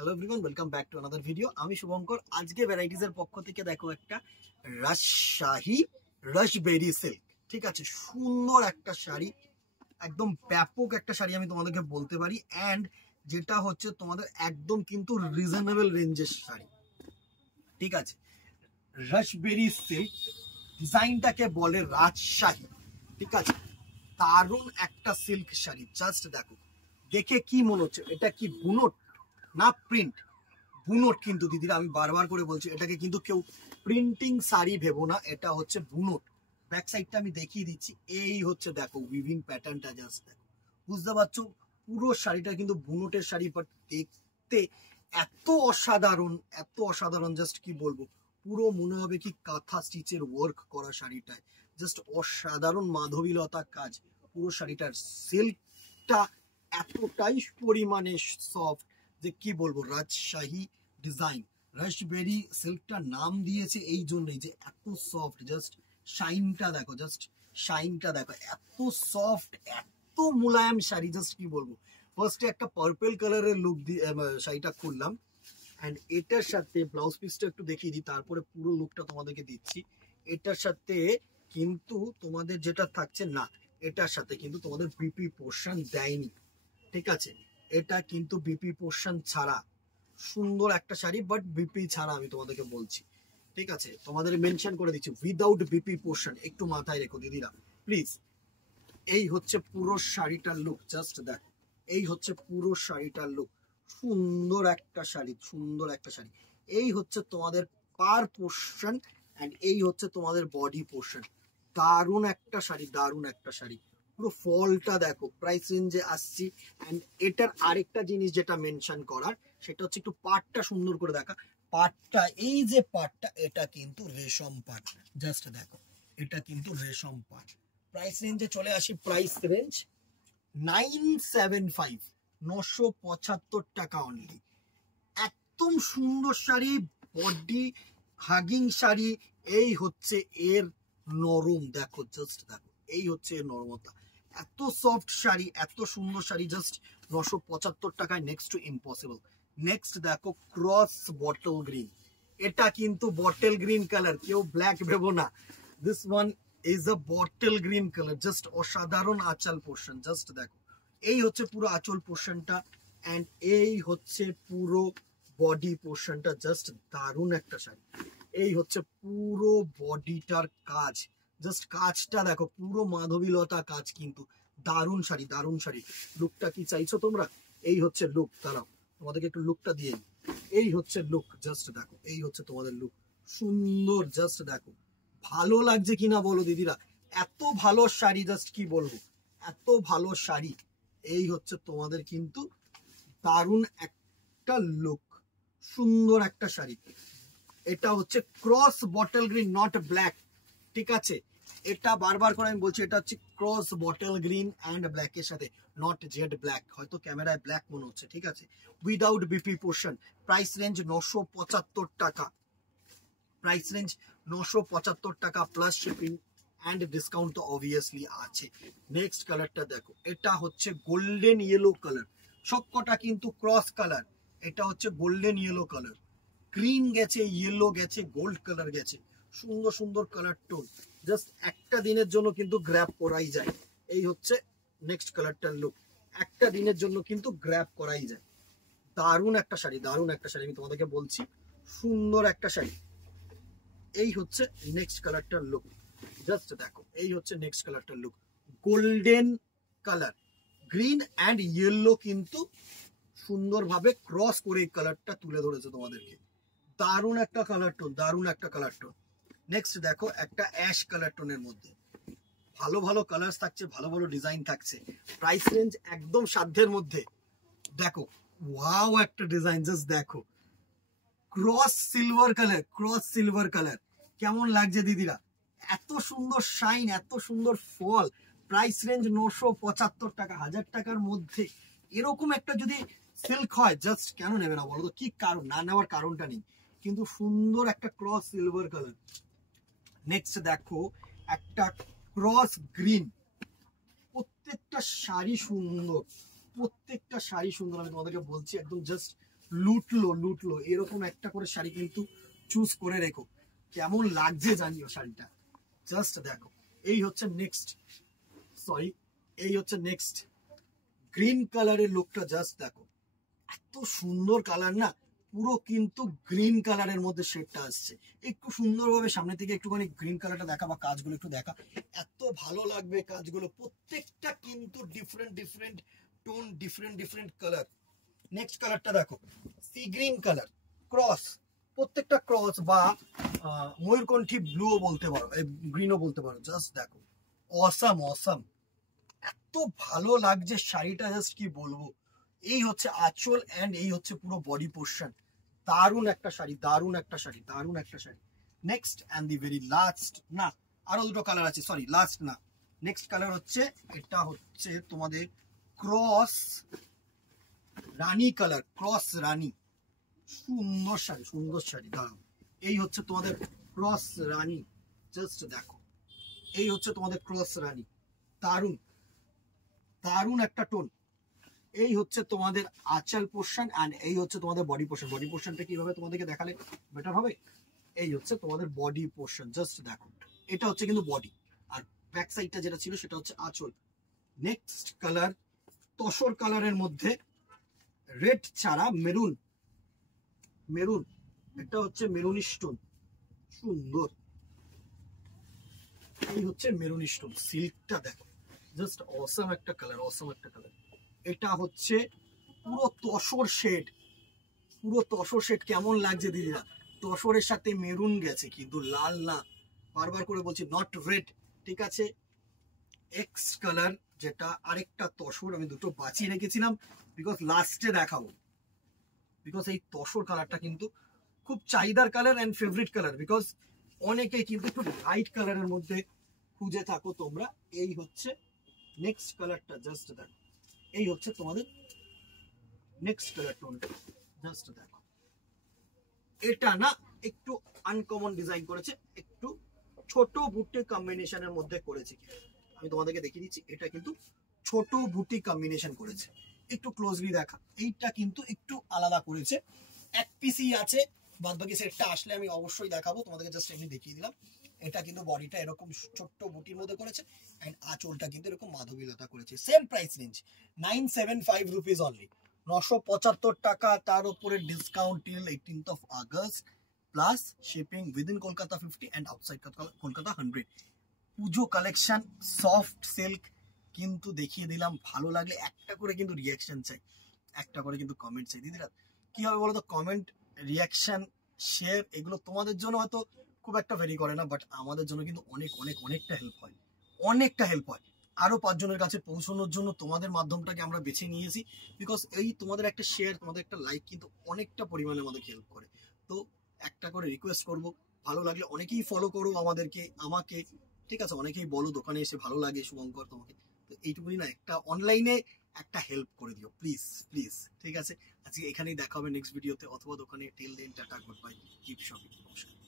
Hello everyone, welcome back to another video. আমি শুভঙ্কর। আজকে varieties এর পক্ষ থেকে দেখো একটা রাজশাহী রাশবেরি সিল্ক, ঠিক আছে, সুন্দর একটা শাড়ি, একদম ব্যাপক একটা শাড়ি আমি তোমাদেরকে বলতে পারি। অ্যান্ড যেটা হচ্ছে তোমাদের একদম কিন্তু রিজনেবল রেঞ্জের শাড়ি, ঠিক আছে। রাশবেরি সিল্ক ডিজাইনটাকে বলে রাজশাহী, ঠিক আছে। দারুণ একটা সিল্ক শাড়ি, জাস্ট দেখো, দেখে কি মনে হচ্ছে এটা কি বুনট না প্রিন্ট? বুনট কিন্তু দিদিরা, আমি বারবার করে বলছি, এটাকে কিন্তু কেউ প্রিন্টিং শাড়ি ভেবো না, এটা হচ্ছে বুনট। ব্যাক সাইডটা আমি দেখিয়ে দিচ্ছি, এই হচ্ছে দেখো উইভিং প্যাটার্নটা, জাস্ট দেখো, বুঝতে পারছো? পুরো শাড়িটা কিন্তু বুনটের শাড়ি, বাট দেখতে এত অসাধারণ, এত অসাধারণ, জাস্ট কি বলবো, পুরো মনে হবে কি কাঁথা স্টিচের ওয়ার্ক করা শাড়িটায়, জাস্ট অসাধারণ মাধবীলতা কাজ পুরো শাড়িটার। সিল্কটা এতটাই পরিমাণে সফট যে কি বলবো, রাজশাহী ডিজাইন। রাশবেরি সিল্কটা নাম দিয়েছে এই জন্যই যে এত সফট, জাস্ট শাইনটা দেখো, জাস্ট শাইনটা দেখো, এত সফট, এত মোলায়েম শাড়ি, জাস্ট কি বলবো। ফার্স্টে একটা পার্পল কালারের লুক দিয়ে শাড়িটা খুললাম, অ্যান্ড এটার সাথে ব্লাউজ পিসটা একটু দেখিয়ে দিই, তারপরে পুরো লুকটা তোমাদেরকে দিচ্ছি। এটার সাথে কিন্তু তোমাদের যেটা থাকছে না, এটার সাথে কিন্তু তোমাদের বিপি পোর্শন দেয়নি, ঠিক আছে। এটা কিন্তু বিপি পোর্শন ছাড়া সুন্দর একটা শাড়ি, বাট বিপি ছাড়া আমি তোমাদেরকে বলছি, ঠিক আছে। তোমাদের মেনশন করে দিচ্ছি উইদাউট বিপি পোর্শন, একটু মাথায় রেখো দিদিরা প্লিজ। এই হচ্ছে পুরো শাড়িটার লুক, জাস্ট দেখ, এই হচ্ছে পুরো শাড়িটার লুক। সুন্দর একটা শাড়ি, সুন্দর একটা শাড়ি। এই হচ্ছে তোমাদের পার পোর্শন, অ্যান্ড এই হচ্ছে তোমাদের বডি পোর্শন। দারুণ একটা শাড়ি, দারুণ একটা শাড়ি। পুরো ফলটা দেখো, প্রাইস রেঞ্জে আসছি। অ্যান্ড এটার আরেকটা জিনিস যেটা মেনশন করার, সেটা হচ্ছে একটু পাটটা সুন্দর করে দেখা। পাটটা, এই যে পাটটা, এটা কিন্তু রেশম পাট, জাস্ট দেখো, এটা কিন্তু রেশম পাট। প্রাইস রেঞ্জে চলে আসি, প্রাইস রেঞ্জ 975, 975 টাকা অনলি। একদম সুন্দর শাড়ি, বডি হাগিং শাড়ি। এই হচ্ছে এর নরম, দেখো, জাস্ট দেখো, এই হচ্ছে এর নরমতা। এত সফট শাড়ি, এত সুন্দর শাড়ি, জাস্ট 975 টাকায়, নেক্সট টু ইম্পসিবল। নেক্সট দেখো ক্রস বটল গ্রিন, এটা কিন্তু বটল গ্রিন কালার, কেউ ব্ল্যাক ভেবো না। This one is a bottle green colour, just অসাধারণ আঁচল পোর্শন, জাস্ট দেখো, এই হচ্ছে পুরো আঁচল পোর্শনটা, অ্যান্ড এই হচ্ছে পুরো বডি পোর্শনটা, জাস্ট দারুণ একটা শাড়ি। এই হচ্ছে পুরো বডিটার কাজ, জাস্ট কাজটা দেখো, পুরো মাধবীলতা কাজ, কিন্তু দারুণ শাড়ি, দারুণ শাড়ি। লুকটা কি চাইছো তোমরা? এই হচ্ছে লুক, দাঁড়াও তোমাদেরকে একটু লুকটা দিয়ে নিই। এই হচ্ছে লুক, জাস্ট দেখো, এই হচ্ছে তোমাদের লুক। সুন্দর, জাস্ট দেখো, ভালো লাগছে কিনা বলো দিদিরা? এত ভালো শাড়ি, জাস্ট কি বলবো, এত ভালো শাড়ি। এই হচ্ছে তোমাদের কিন্তু দারুণ একটা লুক, সুন্দর একটা শাড়ি। এটা হচ্ছে cross bottle green, not black, ঠিক আছে। এটা বারবার করে আমি বলছি, এটা হচ্ছে cross bottle green and black এর সাথে, নট জেড ব্ল্যাক। হয়তো ক্যামেরায় ব্ল্যাক মনে হচ্ছে, ঠিক আছে। Without BP portion, price range 975 টাকা, প্রাইস রেঞ্জ 975 টাকা প্লাস শিপিং অ্যান্ড ডিসকাউন্ট তো অবভিয়াসলি আছে। নেক্সট কালারটা দেখো, এটা হচ্ছে গোল্ডেন ইয়েলো কালার, সবকটা কিন্তু ক্রস কালার। এটা হচ্ছে গোল্ডেন ইয়েলো কালার, গ্রিন গেছে, ইয়েলো গেছে, গোল্ড কালার গেছে, সুন্দর সুন্দর কালার টোন, জাস্ট একটা দিনের জন্য কিন্তু গ্র্যাব করাই যায়। এই হচ্ছে নেক্সট কালারটার লুক, একটা দিনের জন্য কিন্তু গ্র্যাব করাই যায়। দারুণ একটা শাড়ি, দারুণ একটা শাড়ি, আমি তোমাদেরকে বলছি, সুন্দর একটা শাড়ি। এই হচ্ছে নেক্সট কালারটার লুক, জাস্ট দেখো, এই হচ্ছে নেক্সট কালারটার look. Golden colour, green and yellow কিন্তু সুন্দরভাবে ক্রস করে এই কালারটা তুলে ধরেছে তোমাদেরকে। দারুণ একটা কালার টোন, দারুণ একটা কালার টোন। নেক্সট দেখো একটা অ্যাশ কালার টোনের মধ্যে, ভালো ভালো কালার থাকছে, ভালো ভালো ডিজাইন থাকছে, প্রাইস রেঞ্জ একদম সাধ্যের মধ্যে। দেখো, ওয়াও একটা ডিজাইন, জাস্ট দেখো, cross silver colour, cross silver colour, কেমন লাগছে দিদিরা? এত সুন্দর শাইন, এত সুন্দর ফল, প্রাইস রেঞ্জ 975 টাকা, 1000 টাকার মধ্যে এরকম একটা যদি সিল্ক হয়, জাস্ট কেন নেবে না বলো তো? কি কারণ, না নেওয়ার কারণটা নেই, কিন্তু সুন্দর একটা ক্রস সিলভার কালার। নেক্সট দেখো একটা ক্রস গ্রিন, প্রত্যেকটা শাড়ি সুন্দর, প্রত্যেকটা শাড়ি সুন্দর, আমি তোমাদেরকে বলছি, একদম জাস্ট লুটলো এরকম একটা করে শাড়ি কিন্তু চুজ করে রেখো। কেমন লাগছে জানিও শাড়িটা, জাস্ট দেখো। এই হচ্ছে নেক্সট গ্রিন কালারের লুকটা, জাস্ট দেখো। এত সুন্দর কালার না, পুরো কিন্তু গ্রিন কালারের মধ্যে শেডটা আসছে। একটু সুন্দরভাবে সামনে থেকে একটুখানি গ্রিন কালারটা দেখা বা কাজগুলো একটু দেখা, এত ভালো লাগবে কাজগুলো। প্রত্যেকটা কিন্তু different tone, different colour. Next কালারটা দেখো, সি গ্রিন কালার ক্রস, প্রত্যেকটা ক্রস বা ময়ূরকণ্ঠী ব্লুও বলতে পারো, গ্রিনও বলতে পারো। জাস্ট দেখো, অসাম। এত ভালো লাগছে শাড়িটা, জাস্ট কি বলবো। এই হচ্ছে আঁচল এন্ড এই হচ্ছে পুরো বডি পোর্শন। দারুণ একটা sari. Next and the very last, না আরো দুটো কালার আছে, সরি লাস্ট না, নেক্সট কালার হচ্ছে এটা হচ্ছে তোমাদের ক্রস রানী কালার, ক্রস রানী। সুন্দর শাড়ি দারুণ। এই হচ্ছে তোমাদের ক্রস রানী, জাস্ট দেখো। এই হচ্ছে তোমাদের ক্রস রানী, দারুণ একটা টোন। এই হচ্ছে তোমাদের আঁচল পোর্শন এন্ড এই হচ্ছে তোমাদের বডি পোর্শন। বডি পোর্শনটা কিভাবে তোমাদেরকে দেখালে বেটার হবে। এই হচ্ছে তোমাদের বডি পোর্শন, জাস্ট দেখো। এটা হচ্ছে কিন্তু বডি, আর ব্যাক সাইডটা যেটা ছিল সেটা হচ্ছে আঁচল। নেক্সট কালার তসর কালারের মধ্যে রেড ছাড়া মেরুন, এটা হচ্ছে মেরুন স্টোন, সুন্দর। এই হচ্ছে মেরুন স্টোন, সিল্কটা দেখো, জাস্ট অসাম একটা কালার। এটা হচ্ছে পুরো তসর শেড, কেমন লাগছে দিদিরা। তসরের সাথে মেরুন গেছে, কিন্তু লাল না, বারবার করে বলছি, নট রেড, ঠিক আছে। এক্স কালার, যেটা আরেকটা তসর, আমি দুটো বাঁচিয়ে রেখেছিলাম বিকজ লাস্টে দেখাবো। বিকজ এই তসর কালারটা কিন্তু খুব চাহিদার colour and favourite colour, because অনেকে কিন্তু একটু লাইট কালারের মধ্যে খুঁজে থাকো তোমরা। এই হচ্ছে নেক্সট কালারটা, জাস্ট দেখো। এই হচ্ছে তোমাদের নেক্সট কালার টোনটা, জাস্ট দেখো। এটা না একটু আনকমন ডিজাইন করেছে, একটু ছোট বুটি কম্বিনেশনের মধ্যে করেছে। আমি তোমাদেরকে দেখিয়ে দিচ্ছি, এটা কিন্তু ছোট বুটি কম্বিনেশন করেছে। একটু ক্লোজলি দেখা, এইটা কিন্তু একটু আলাদা করেছে। এক পিসই আছে, বাদ বাকি সেটটা আসলে আমি অবশ্যই দেখাবো তোমাদেরকে, জাস্ট এমনি দেখিয়ে দিলাম। এটা কিন্তু বডিটা এরকম ছোট্ট বুটির মধ্যে করেছে এন্ড আঁচলটা কিন্তু এরকম মাধবীলতা করেছে। Same price range 975 rupees only, 975 টাকা। তার উপরে discount till 18th of August, plus shipping within Kolkata 50 and outside Kolkata 100। Pujo collection soft silk কিন্তু দেখিয়ে দিলাম। ভালো লাগলে একটা করে কিন্তু রিয়াকশন চাই, একটা করে কিন্তু কমেন্ট চাই। দিদিরা কি হবে বলো তো, কমেন্ট, রিয়াকশন, শেয়ার, এগুলো তোমাদের জন্য হয়তো খুব একটা ভেরি করে না, বাট আমাদের জন্য কিন্তু অনেকটা হেল্প হয়। আরো 5 জনের কাছে পৌঁছানোর জন্য তোমাদের মাধ্যমটাকে আমরা বেছে নিয়েছি, বিকজ এই তোমাদের একটা শেয়ার, তোমাদের একটা লাইক কিন্তু অনেকটা পরিমাণে আমাদের হেল্প করে। তো একটা করে রিকোয়েস্ট করব, ভালো লাগলে অনেকেই ফলো করো আমাকে, ঠিক আছে। অনেকেই বলো দোকানে এসে ভালো লাগে শুভঙ্কর তোমাকে, তো এইটুকুনি না, একটা অনলাইনে একটা হেল্প করে দিও প্লিজ, ঠিক আছে। আজকে এখানেই দেখা হবে নেক্সট ভিডিওতে অথবা দোকানে। Till then tata, good bye, keep shopping, নমস্কার।